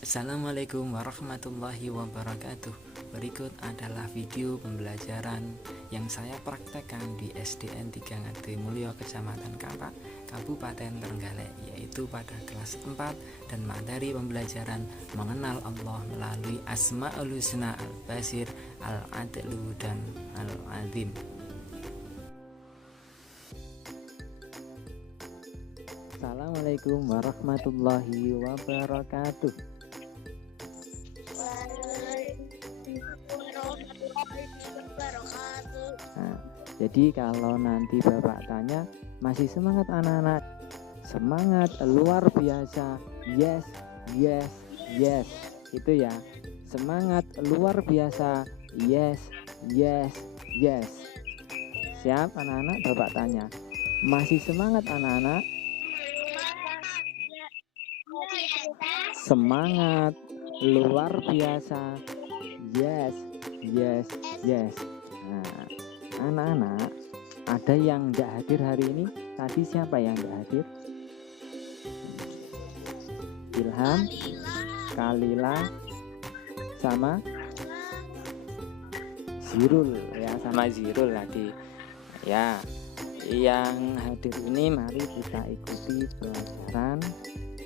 Assalamualaikum warahmatullahi wabarakatuh. Berikut adalah video pembelajaran yang saya praktekkan di SDN 3 Ngade Mulyo, Kecamatan Kapak, Kabupaten Trenggalek, yaitu pada kelas 4, dan materi pembelajaran mengenal Allah melalui Asmaul Husna, Al-Basir, Al-Adlu, dan Al-Azim. Assalamualaikum warahmatullahi wabarakatuh. Nah, jadi kalau nanti Bapak tanya, masih semangat anak-anak? Semangat luar biasa. Yes, yes, yes. Itu ya. Semangat luar biasa. Yes, yes, yes. Siap anak-anak? Bapak tanya, masih semangat anak-anak? Semangat luar biasa. Yes, yes, yes. Nah, anak-anak, ada yang nggak hadir hari ini? Tadi siapa yang nggak hadir? Ilham, Kalila, sama Zirul ya, sama Zirul tadi. Ya, yang hadir ini mari kita ikuti pelajaran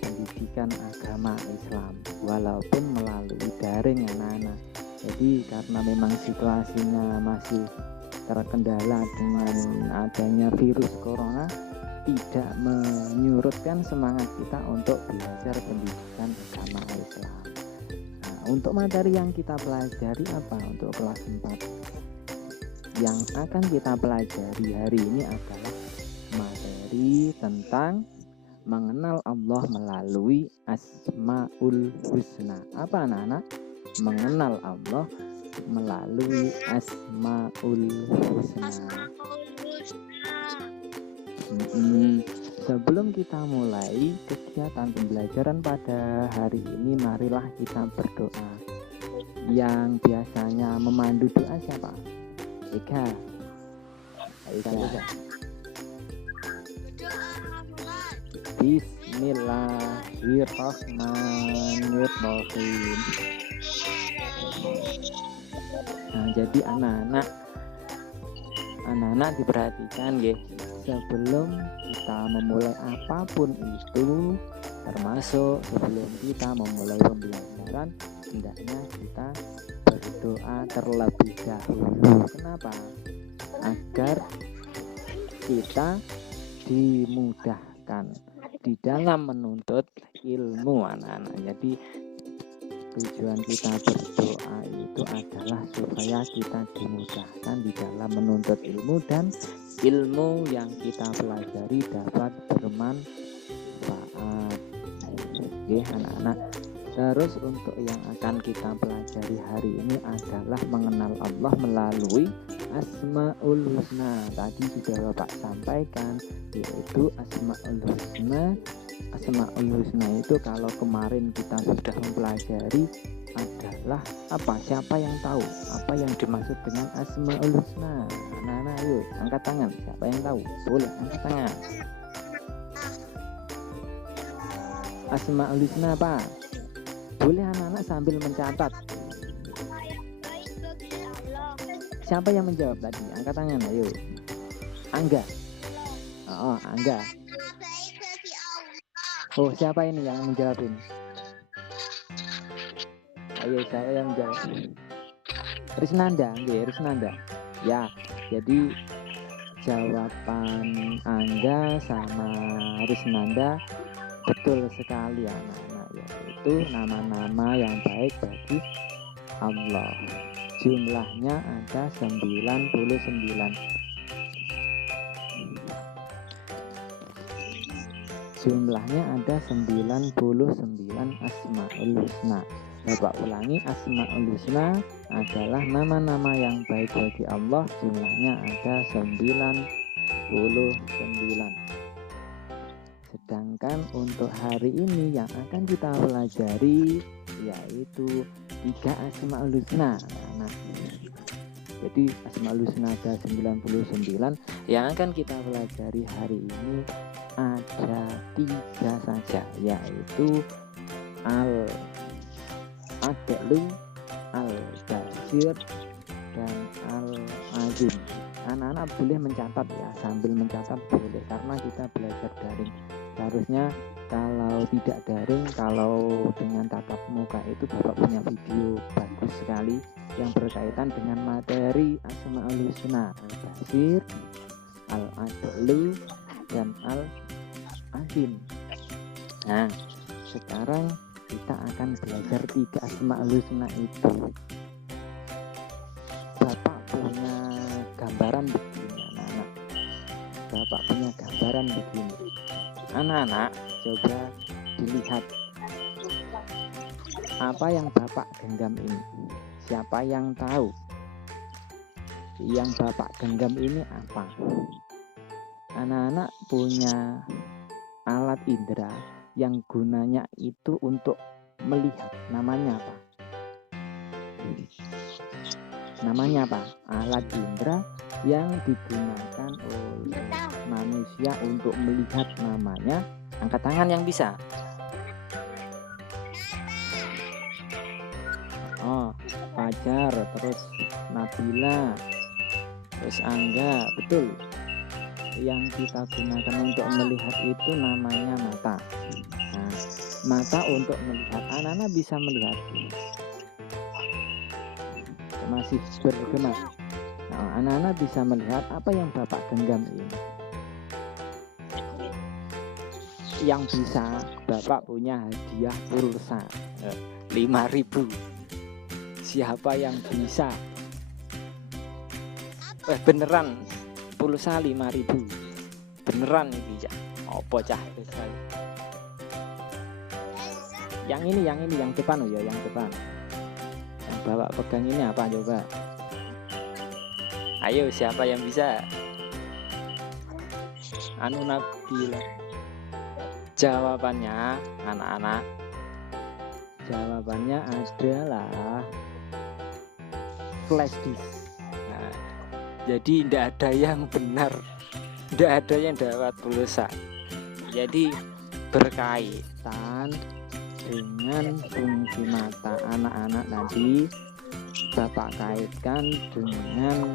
pendidikan agama Islam walaupun melalui daring anak-anak. Jadi karena memang situasinya masih terkendala dengan adanya virus corona, tidak menyurutkan semangat kita untuk belajar pendidikan agama Islam. Nah, untuk materi yang kita pelajari apa untuk kelas 4? Yang akan kita pelajari hari ini adalah materi tentang mengenal Allah melalui Asmaul Husna. Apa anak-anak? Mengenal Allah melalui Asmaul Husna. Sebelum kita mulai kegiatan pembelajaran pada hari ini, marilah kita berdoa. Yang biasanya memandu doa siapa? Eka. Bismillahirrahmanirrahim. Nah, jadi anak-anak diperhatikan ya. Sebelum kita memulai apapun itu, termasuk sebelum kita memulai pembelajaran, hendaknya kita berdoa terlebih dahulu. Kenapa? Agar kita dimudahkan di dalam menuntut ilmu anak-anak. Jadi tujuan kita berdoa itu adalah supaya kita dimudahkan di dalam menuntut ilmu dan ilmu yang kita pelajari dapat bermanfaat. Oke anak-anak. Terus untuk yang akan kita pelajari hari ini adalah mengenal Allah melalui Asmaul Husna. Tadi sudah Bapak sampaikan, yaitu Asmaul Husna. Asmaul Husna itu kalau kemarin kita sudah mempelajari adalah apa? Siapa yang tahu apa yang dimaksud dengan Asmaul Husna? Anak-anak ayo angkat tangan. Siapa yang tahu? Boleh angkat tangan. Asmaul Husna apa? Boleh anak-anak sambil mencatat. Siapa yang menjawab tadi? Angkat tangan ayo. Angga. Oh, Angga. Oh, siapa ini yang menjawab ini? Ayo, saya yang menjawab. Risnanda, Risnanda. Ya, jadi jawaban Angga sama Risnanda betul sekali anak-anak, yaitu nama-nama yang baik bagi Allah. Jumlahnya ada 99. Jumlahnya ada 99 Asmaul Husna. Bapak ulangi, Asmaul Husna adalah nama-nama yang baik bagi Allah. Jumlahnya ada 99. Sedangkan untuk hari ini yang akan kita pelajari yaitu 3 Asmaul Husna. Nah, jadi Asmaul Husna ada 99. Yang akan kita pelajari hari ini ada 3 saja, yaitu Al Al-Adlu, Al-Basir, dan Al-Azim. Anak-anak boleh mencatat ya, sambil mencatat boleh, karena kita belajar daring. Seharusnya kalau tidak daring, kalau dengan tatap muka itu Bapak punya video bagus sekali yang berkaitan dengan materi Asmaul Husna, Al-Basir, Al-Adlu, dan Al-Azim. Nah, sekarang kita akan belajar 3 Asmaul Husna itu. Bapak punya gambaran begini, anak-anak. Bapak punya gambaran begini. Anak-anak, coba dilihat apa yang Bapak genggam ini. Siapa yang tahu? Yang Bapak genggam ini apa? Anak-anak punya alat indera yang gunanya itu untuk melihat. Namanya apa? Namanya apa? Alat indera yang digunakan oleh manusia untuk melihat, namanya, angkat tangan yang bisa. Oh, Fajar, terus Nabila, terus Angga, betul. Yang kita gunakan untuk melihat itu namanya mata. Nah, mata untuk melihat. Anak-anak bisa melihat. Masih bergema. Nah, anak-anak bisa melihat apa yang Bapak genggam ini. Yang bisa, Bapak punya hadiah pulsa 5.000. Siapa yang bisa? Beneran pulsa 5.000. Beneran ini ya. Apa cah? Yang ini yang depan ya, yang depan. Yang Bapak pegang ini apa coba? Ayo, siapa yang bisa? Anu Nabila. Jawabannya, anak-anak, jawabannya adalah flash disk. Nah, jadi tidak ada yang benar, tidak ada yang dapat pulsa. Jadi berkaitan dengan fungsi mata anak-anak tadi, Bapak kaitkan dengan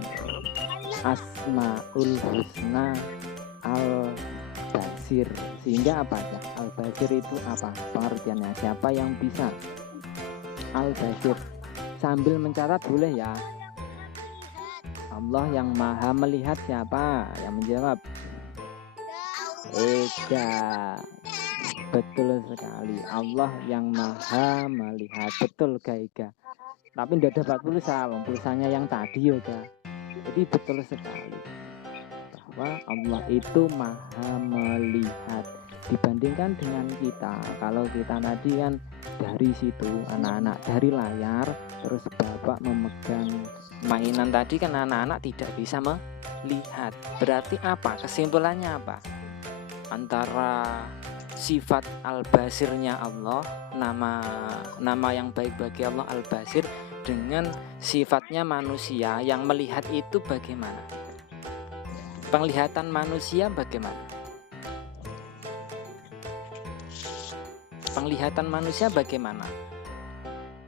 Asmaul Husna Al-Basir. Sehingga apa ya? Al-Basir itu apa pengertiannya? Siapa yang bisa? Al-Basir. Sambil mencatat boleh ya. Allah yang maha melihat siapa? Yang menjawab Ega. Betul sekali. Allah yang maha melihat. Betul Ega. Tapi tidak dapat pulsa, pulsanya yang tadi yoga. Jadi betul sekali bahwa Allah itu maha melihat. Dibandingkan dengan kita, kalau kita tadi kan dari situ, anak-anak dari layar, terus Bapak memegang mainan tadi kan anak-anak tidak bisa melihat. Berarti apa? Kesimpulannya apa? Antara sifat Al-Basirnya Allah, nama yang baik bagi Allah Al-Basir, dengan sifatnya manusia yang melihat itu bagaimana? Penglihatan manusia bagaimana? Penglihatan manusia bagaimana?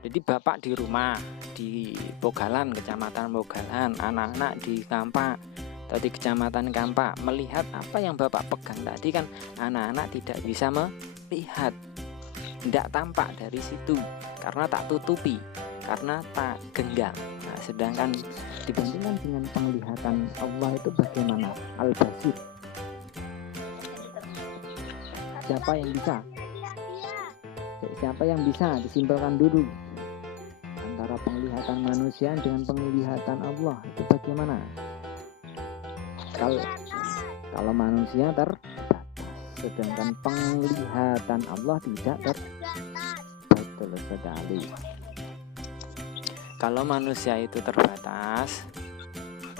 Jadi Bapak di rumah di Pogalan, Kecamatan Pogalan, anak-anak di Kampak atau di Kecamatan Kampak, melihat apa yang Bapak pegang tadi kan anak-anak tidak bisa melihat, tidak tampak dari situ karena tak tutupi, karena tak genggam. Nah, sedangkan dibandingkan dengan penglihatan Allah itu bagaimana? Al-Basir. Siapa yang bisa? Siapa yang bisa? Disimpulkan dulu. Antara penglihatan manusia dengan penglihatan Allah itu bagaimana? Kalau manusia terbatas, sedangkan penglihatan Allah tidak terbatas. Betul sekali. Kalau manusia itu terbatas,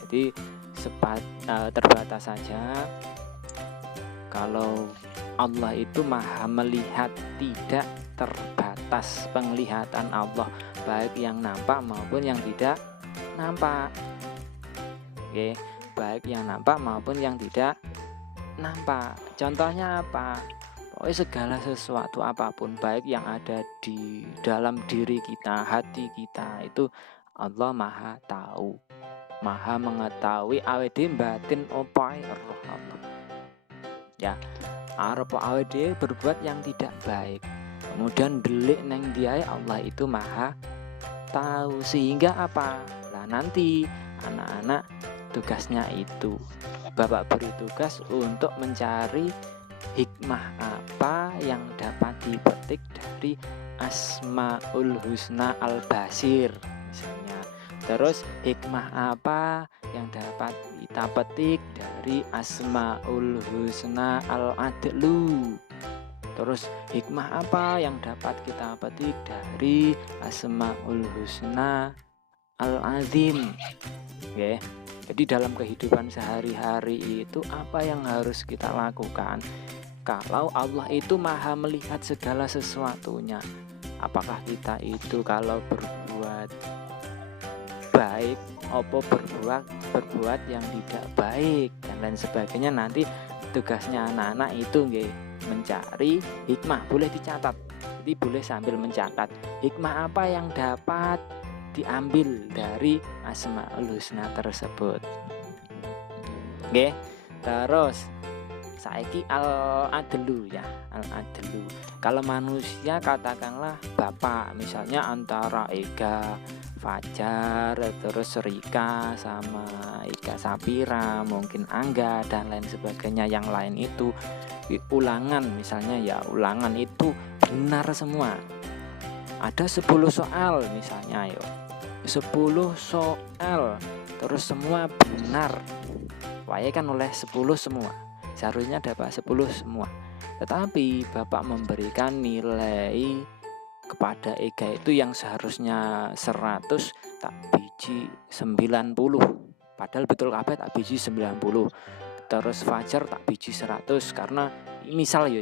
jadi terbatas saja. Kalau Allah itu maha melihat, tidak terbatas penglihatan Allah, baik yang nampak maupun yang tidak nampak. Oke, baik yang nampak maupun yang tidak nampak. Contohnya apa? Pokoknya segala sesuatu apapun, baik yang ada di dalam diri kita, hati kita itu Allah maha tahu, maha mengetahui awet batin opai roh Allah. Ya, arep awet berbuat yang tidak baik, kemudian delik neng dia, Allah itu maha tahu. Sehingga apa? Nah nanti anak-anak tugasnya itu Bapak beri tugas untuk mencari hikmah apa yang dapat dipetik dari Asmaul Husna Al-Basir misalnya. Terus hikmah apa yang dapat kita petik dari Asmaul Husna Al-Adlu. Terus hikmah apa yang dapat kita petik dari Asmaul Husna Al-Azim. Oke. Jadi dalam kehidupan sehari-hari itu apa yang harus kita lakukan? Kalau Allah itu maha melihat segala sesuatunya, apakah kita itu kalau berbuat baik, opo berbuat yang tidak baik dan lain sebagainya. Nanti tugasnya anak-anak itu mencari hikmah, boleh dicatat. Jadi boleh sambil mencatat hikmah apa yang dapat diambil dari Asmaul Husna tersebut. Oke, terus saiki al-adlu ya, al-adlu. Kalau manusia katakanlah bapak, misalnya antara Ega Fajar, terus Rika sama Ika Sapira, mungkin Angga dan lain sebagainya yang lain itu ulangan, misalnya ya ulangan itu benar semua. Ada 10 soal misalnya, ayo 10 soal terus semua benar, Wae kan oleh 10 semua, seharusnya dapat 10 semua. Tetapi bapak memberikan nilai kepada Ega itu yang seharusnya 100 tak biji 90, padahal betul kabeh tak biji 90. Terus Fajar tak biji 100, karena misal ya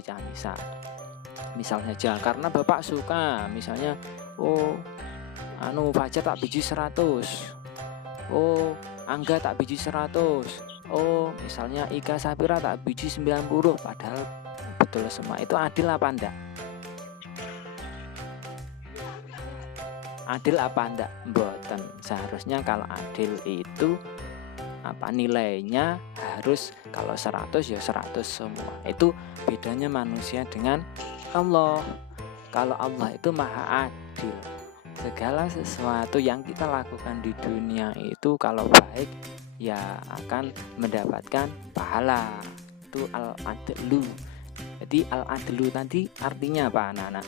misalnya aja karena bapak suka, misalnya Fajar tak biji 100, Angga tak biji 100, misalnya Ika Sapira tak biji 90, padahal betul semua. Itu adil apa enggak? Adil apa enggak? Mboten. Seharusnya kalau adil itu nilainya harus kalau 100 ya 100 semua. Itu bedanya manusia dengan Allah. Kalau Allah itu maha adil, segala sesuatu yang kita lakukan di dunia itu kalau baik ya akan mendapatkan pahala. Itu al-adlu. Jadi al-adlu tadi artinya apa anak-anak?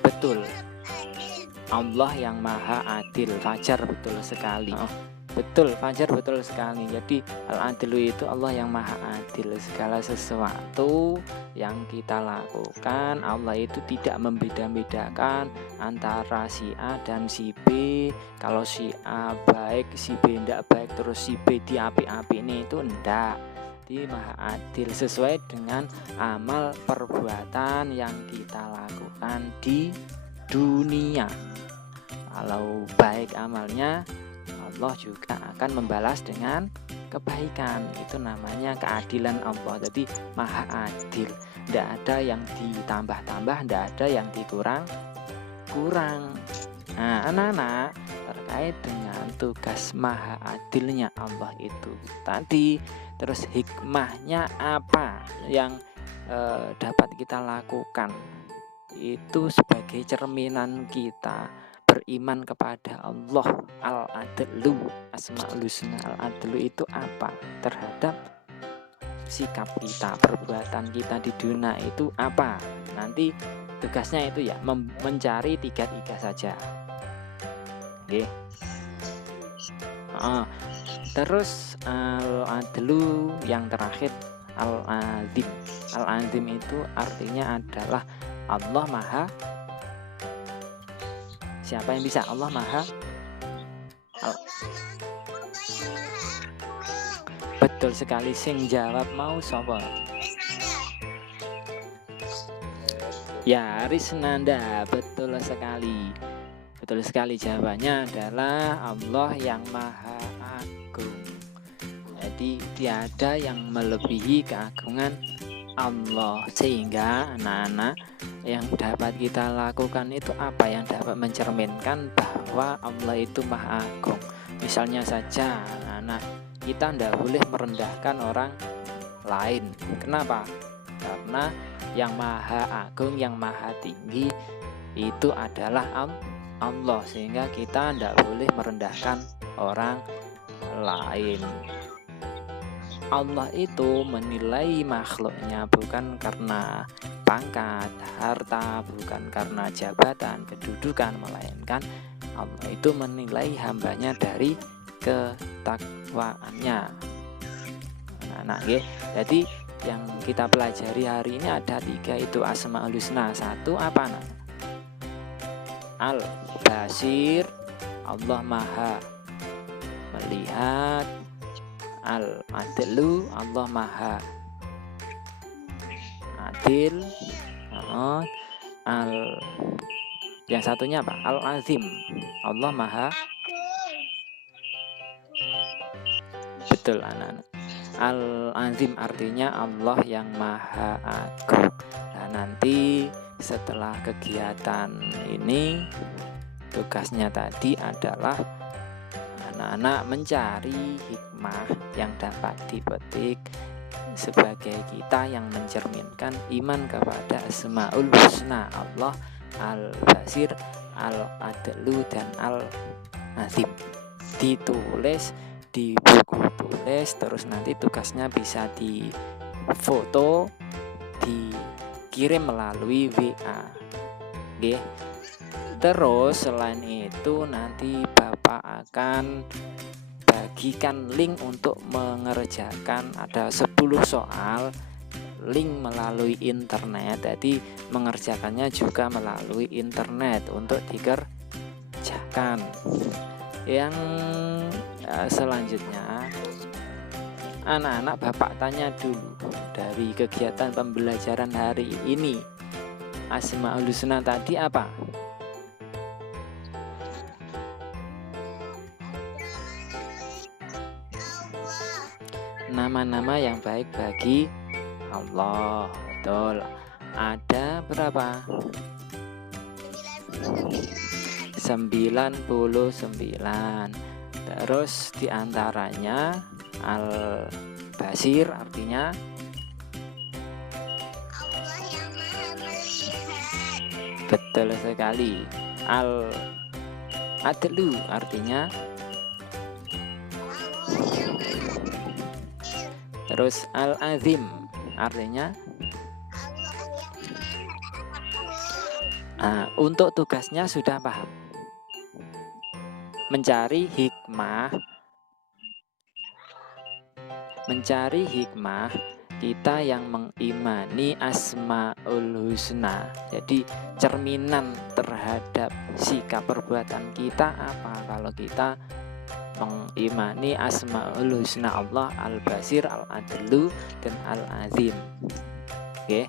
Betul, Allah yang maha adil. Fajar betul sekali. Betul, Fajar betul sekali. Jadi al-adlu itu Allah yang maha adil. Segala sesuatu yang kita lakukan, Allah itu tidak membeda-bedakan antara si A dan si B. Kalau si A baik, si B tidak baik, terus si B diapi-api ini itu enggak. Jadi maha adil sesuai dengan amal perbuatan yang kita lakukan di dunia. Kalau baik amalnya, Allah juga akan membalas dengan kebaikan. Itu namanya keadilan Allah. Jadi maha adil, tidak ada yang ditambah-tambah, tidak ada yang dikurang-kurang. Nah anak-anak, terkait dengan tugas maha adilnya Allah itu tadi, terus hikmahnya apa yang dapat kita lakukan itu sebagai cerminan kita beriman kepada Allah al-adlu, Asmaul Husna al-adlu itu apa terhadap sikap kita, perbuatan kita di dunia itu apa. Nanti tugasnya itu ya mencari 3 saja. Oke. Terus al-adlu yang terakhir al-azim. Al-azim itu artinya adalah Allah maha. Siapa yang bisa? Allah maha. Betul sekali, sing jawab mau sapa? Ya, Risnanda. Betul sekali. Betul sekali, jawabannya adalah Allah yang maha agung. Jadi tiada yang melebihi keagungan Allah. Sehingga anak-anak, yang dapat kita lakukan itu apa yang dapat mencerminkan bahwa Allah itu Maha Agung. Misalnya saja anak-anak, kita tidak boleh merendahkan orang lain. Kenapa? Karena yang Maha Agung, yang Maha Tinggi itu adalah Allah, sehingga kita tidak boleh merendahkan orang lain. Allah itu menilai makhluknya bukan karena pangkat, harta, bukan karena jabatan, kedudukan, melainkan Allah itu menilai hambanya dari ketakwaannya. Nah, jadi yang kita pelajari hari ini ada 3, itu Asmaul Husna. 1 apa? Al-Basir, Allah Maha melihat. Al-Adlu, Allah Maha adil. Yang satunya apa? Al-Azim, Allah Maha. Betul anak-anak. Al-Azim artinya Allah yang Maha Agung. Nah, nanti setelah kegiatan ini, tugasnya tadi adalah anak-anak mencari hikmah yang dapat dipetik sebagai kita yang mencerminkan iman kepada Asmaul Husna Allah, Al-Basir, Al-Adlu, dan Al-Azim. Ditulis di buku tulis, terus nanti tugasnya bisa difoto, dikirim melalui WA. Oke. Terus selain itu nanti Bapak akan bagikan link untuk mengerjakan, ada 10 soal, link melalui internet. Jadi mengerjakannya juga melalui internet untuk dikerjakan. Yang selanjutnya anak-anak Bapak tanya dulu, dari kegiatan pembelajaran hari ini Asmaul Husna tadi apa? Nama-nama yang baik bagi Allah. Betul. Ada berapa? 99. Terus diantaranya Al-Basir artinya Allah yang Maha melihat. betul sekali. Al-Adlu artinya terus Al-Azim artinya untuk tugasnya sudah paham. Mencari hikmah kita yang mengimani Asmaul Husna. Jadi cerminan terhadap sikap perbuatan kita apa kalau kita mengimani Asmaul Husna Allah, Al-Basir, Al-Adlu, dan Al-Azim. Oke,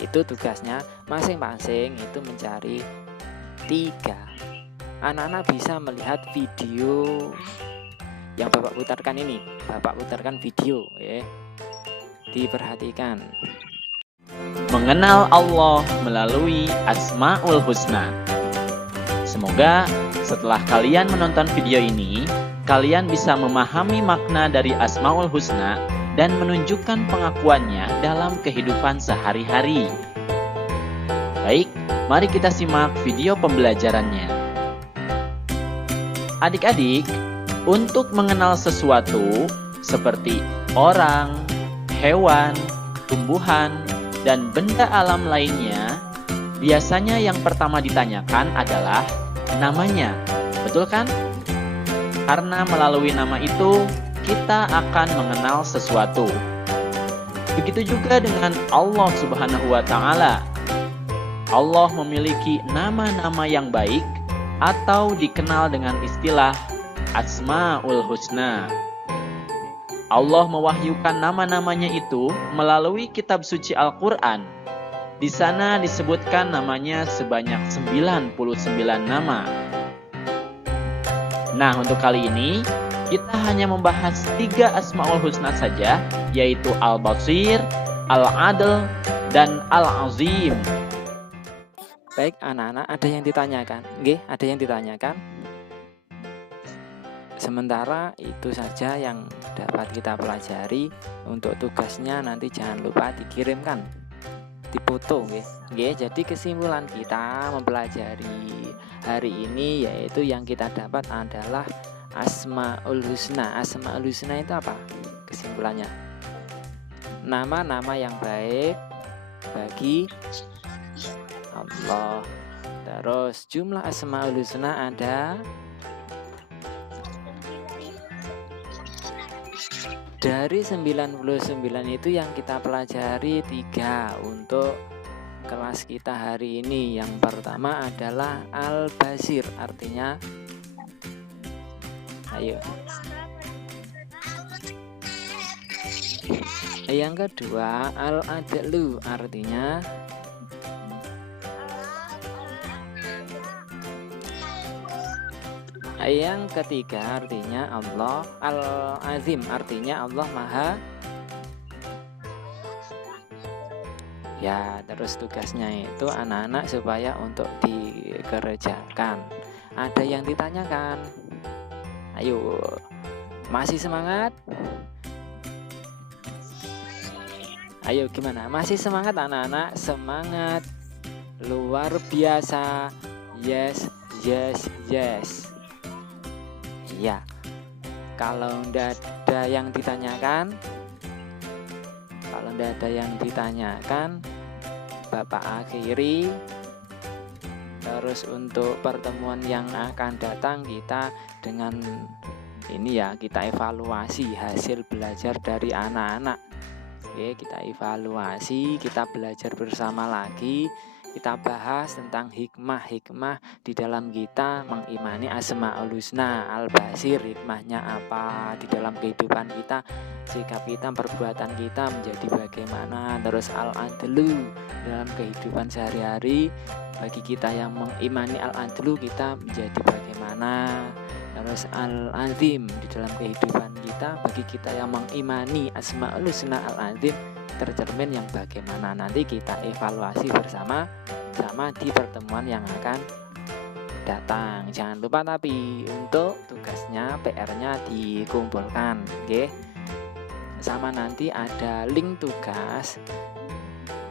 itu tugasnya masing-masing itu mencari 3. Anak-anak bisa melihat video yang Bapak putarkan ini. Bapak putarkan video, ya. Diperhatikan. Mengenal Allah melalui Asmaul Husna. Semoga setelah kalian menonton video ini, kalian bisa memahami makna dari Asmaul Husna dan menunjukkan pengakuannya dalam kehidupan sehari-hari. Baik, mari kita simak video pembelajarannya. Adik-adik, untuk mengenal sesuatu seperti orang, hewan, tumbuhan, dan benda alam lainnya, biasanya yang pertama ditanyakan adalah namanya. Betul kan? Karena melalui nama itu, kita akan mengenal sesuatu. Begitu juga dengan Allah Subhanahu wa Ta'ala. Allah memiliki nama-nama yang baik atau dikenal dengan istilah Asmaul Husna. Allah mewahyukan nama-namanya itu melalui kitab suci Al-Quran. Di sana disebutkan namanya sebanyak 99 nama. Nah, untuk kali ini kita hanya membahas 3 Asmaul Husna saja, yaitu Al-Basir, al-adl, dan al-azim. Baik anak-anak, ada yang ditanyakan? Nggih, ada yang ditanyakan? Sementara itu saja yang dapat kita pelajari. Untuk tugasnya nanti jangan lupa dikirimkan, dipoto nggih. Nggih, jadi kesimpulan kita mempelajari hari ini yaitu yang kita dapat adalah Asmaul Husna. Asmaul Husna itu apa? Kesimpulannya, nama-nama yang baik bagi Allah. Terus jumlah Asmaul Husna ada dari 99 itu yang kita pelajari 3 untuk kelas kita hari ini. Yang pertama adalah Al-Basir, artinya ayo. Yang kedua Al-Adlu, artinya yang ketiga artinya Allah. Al-Azim, artinya Allah Maha. Ya, terus tugasnya itu anak-anak supaya untuk dikerjakan. Ada yang ditanyakan? Ayo, masih semangat? Ayo gimana? Masih semangat anak-anak? Semangat luar biasa. Yes, yes, yes. Iya. Kalau ndak ada yang ditanyakan, Bapak akhiri. Terus untuk pertemuan yang akan datang kita dengan ini ya, kita evaluasi hasil belajar dari anak-anak. Oke, kita evaluasi, kita belajar bersama lagi. Kita bahas tentang hikmah-hikmah di dalam kita mengimani Asmaul Husna. Al-Basir, hikmahnya apa di dalam kehidupan kita, sikap kita, perbuatan kita menjadi bagaimana. Terus Al-Adlu, dalam kehidupan sehari-hari bagi kita yang mengimani Al-Adlu, kita menjadi bagaimana. Terus Al-Azim, di dalam kehidupan kita bagi kita yang mengimani Asmaul Husna Al-Azim, tercermin yang bagaimana. Nanti kita evaluasi bersama di pertemuan yang akan datang. Jangan lupa tapi untuk tugasnya, PR-nya dikumpulkan, oke? Sama nanti ada link tugas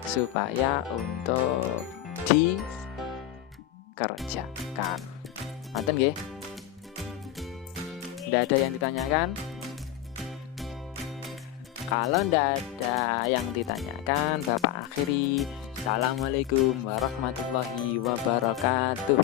supaya untuk dikerjakan. Nonton nggih? Tidak ada yang ditanyakan? Kalau tidak ada yang ditanyakan, Bapak akhiri. Assalamualaikum warahmatullahi wabarakatuh.